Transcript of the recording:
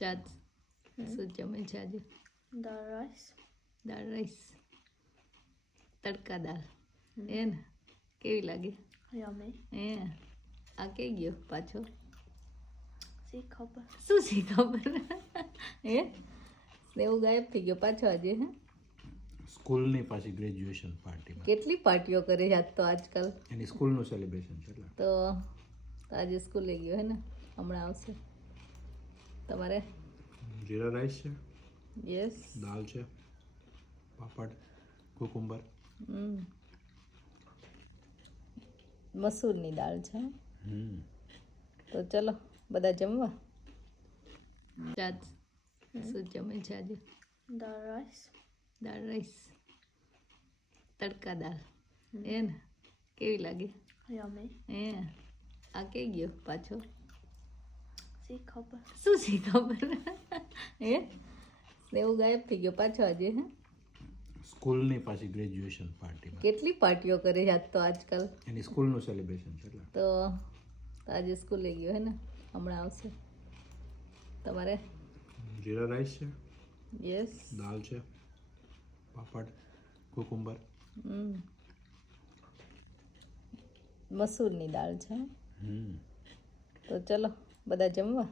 ચાત શું જમે છે આજે? દાળ રાઈસ તડકા દાળ એ ને કેવી લાગે? હે આ કે ગયો પાછો શું શી ખબર હે એવું ગાયબ થઈ ગયો પાછો આજે. હે સ્કૂલની પાછી ગ્રેજ્યુએશન પાર્ટીમાં કેટલી પાર્ટીઓ કરે છે આજ તો આજકાલ. એની સ્કૂલનું સેલિબ્રેશન છે એટલે તો આજે સ્કૂલે ગયો હે ને હમણાં આવશે. તમારે જીરા રાઈસ છે, યસ દાળ છે, પાપડ, કુકુંબર. મસૂરની દાળ છે. તો ચલો બધા જમવા. ચાત શું જમે છે આજે? દાળ રાઈસ તડકા દાળ એ ને કેવી લાગે? હે આ કે ગયો પાછો શું શી ખબર હે એવું ગાયબ થઈ ગયો પાછો આજે. હે સ્કૂલની પાછી ગ્રેજ્યુએશન પાર્ટીમાં કેટલી પાર્ટીઓ કરે છે આજ તો આજકાલ. એની સ્કૂલનું સેલિબ્રેશન છે એટલે તો આજે સ્કૂલે ગયો હે ને હમણાં આવશે. તમારે જીરા રાઈસ છે, યસ દાળ છે, પાપડ, કુકુંબર. મસૂરની દાળ છે. તો ચલો બધા જમવા.